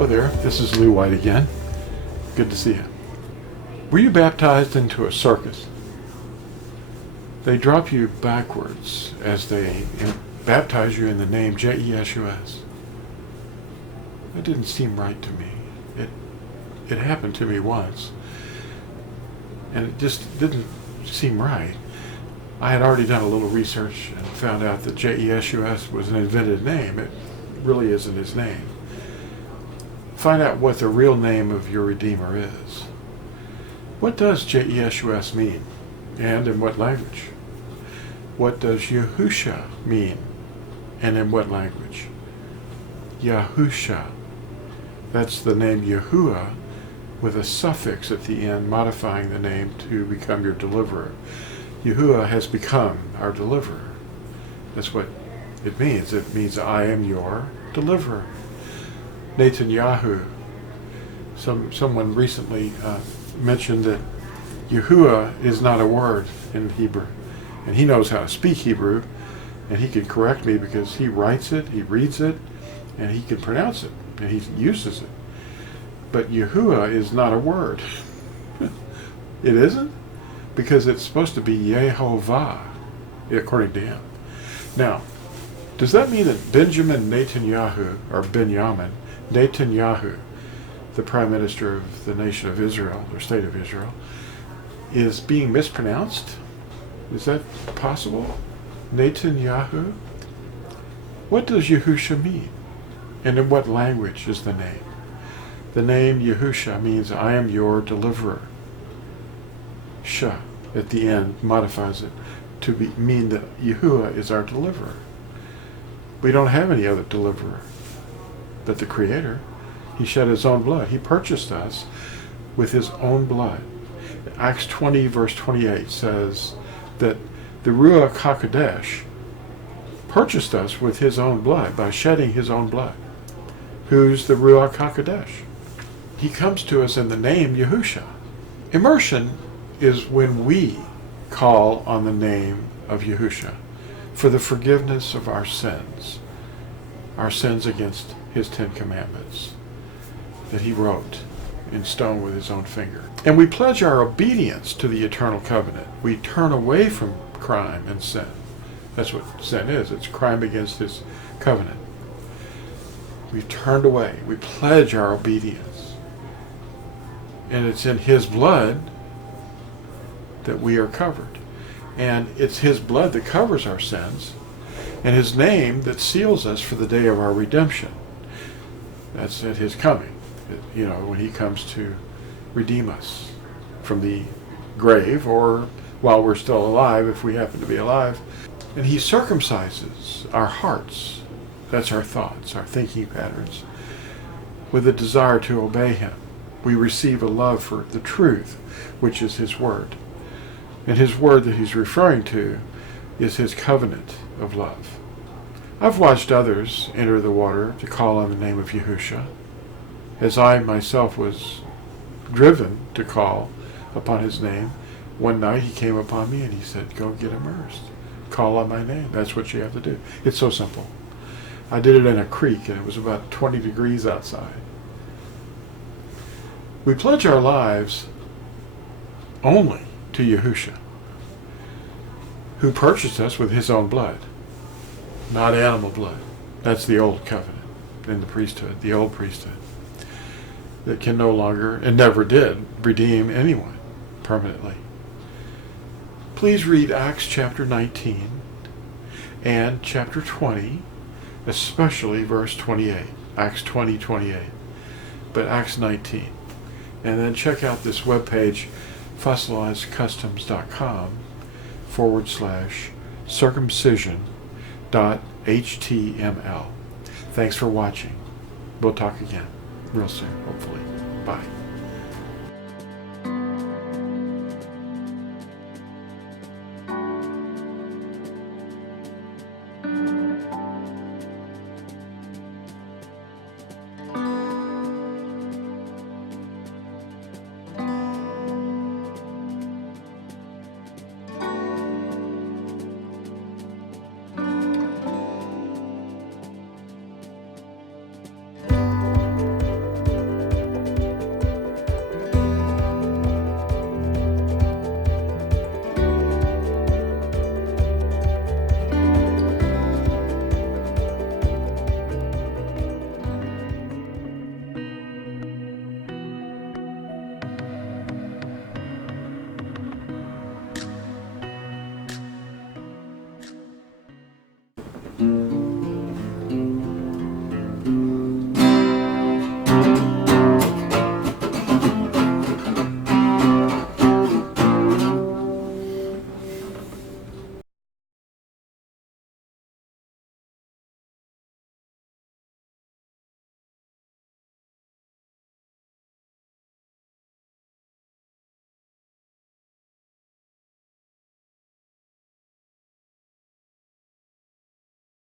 Hello there, this is Lou White again. Good to see you. Were you baptized into a circus? They drop you backwards as they baptize you in the name J-E-S-U-S. That didn't seem right to me. It happened to me once, and it just didn't seem right. I had already done a little research and found out that J-E-S-U-S was an invented name. It really isn't his name. Find out what the real name of your Redeemer is. What does J-E-S-U-S mean, and in what language? What does Yahusha mean, and in what language? Yahusha. That's the name Yahuwah with a suffix at the end modifying the name to become your deliverer. Yahuwah has become our deliverer. That's what it means. It means I am your deliverer. Netanyahu. Someone recently mentioned that Yahuwah is not a word in Hebrew. And he knows how to speak Hebrew, and he can correct me because he writes it, he reads it, and he can pronounce it, and he uses it. But Yahuwah is not a word. It isn't? Because it's supposed to be Yehovah, according to him. Now, does that mean that Benjamin Netanyahu, or Benjamin Netanyahu, the Prime Minister of the nation of Israel, or state of Israel, is being mispronounced? Is that possible? Netanyahu? What does Yahusha mean? And in what language is the name? The name Yahusha means I am your deliverer. Shah at the end modifies it to mean that Yahuwah is our deliverer. We don't have any other deliverer but the Creator. He shed his own blood. He purchased us with his own blood. Acts 20 verse 28 says that the Ruach HaKodesh purchased us with his own blood by shedding his own blood. Who's the Ruach HaKodesh? He comes to us in the name Yahusha. Immersion is when we call on the name of Yahusha for the forgiveness of our sins against his 10 commandments that he wrote in stone with his own finger. And we pledge our obedience to the eternal covenant. We turn away from crime and sin. That's what sin is. It's crime against his covenant. We've turned away. We pledge our obedience. And it's in his blood that we are covered. And it's his blood that covers our sins, and his name that seals us for the day of our redemption. That's at his coming. When he comes to redeem us from the grave, or while we're still alive, if we happen to be alive. And he circumcises our hearts. That's our thoughts, our thinking patterns, with a desire to obey him. We receive a love for the truth, which is his word. And his word that he's referring to is his covenant of love. I've watched others enter the water to call on the name of Yahusha, as I myself was driven to call upon his name. One night he came upon me and he said, go get immersed. Call on my name. That's what you have to do. It's so simple. I did it in a creek and it was about 20 degrees outside. We pledge our lives only to Yahusha, who purchased us with his own blood, not animal blood. That's the old covenant in the priesthood, the old priesthood, that can no longer, and never did, redeem anyone permanently. Please read Acts chapter 19 and chapter 20, especially verse 28, Acts 20:28, but Acts 19. And then check out this webpage, fossilizedcustoms.com/circumcision.html. Thanks for watching. We'll talk again real soon, hopefully. Bye.